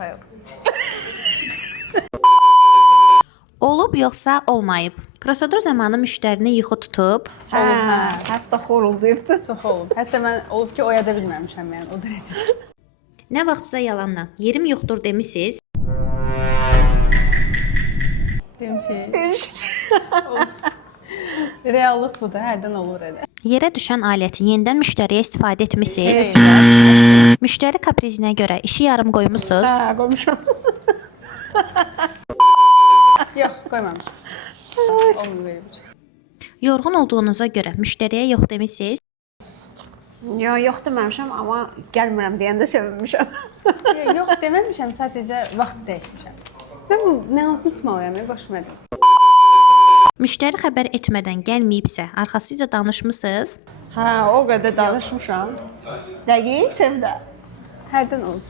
sayılır. Olub yoxsa olmayıb? Prosedur zamanı müştərini yuxu tutub, Olub, hə. Hətta xorulduyubdu. Çox olub. Hətta mən olub ki, oyada bilməmişəm yəni o dərəcədə. nə vaxtsa yalandan yerim yoxdur demisiniz, Demişik. Reallıq bu da, hərdən olur elə. yerə düşən aləti yenidən müştəriyə istifadə etmisiniz, müştəri kaprizinə görə işi yarım qoymusunuz, Hə, qoymuşam. Yox, qoymamışıq. Olmuyor. yorğun olduğunuza görə müştəriyə yox demisiniz, Yox deməmişəm, amma gəlmirəm deyəndə sevinmişəm. Yox, deməmişəm, sadəcə vaxt dəyişmişəm. Mən bu nə hansı tutmalıyam, başıma deyim. müştəri xəbər etmədən gəlməyibsə, arxasıca danışmısınız, Hə, o qədər danışmışam. Dəqiq, Sevdə. Hərdən olur.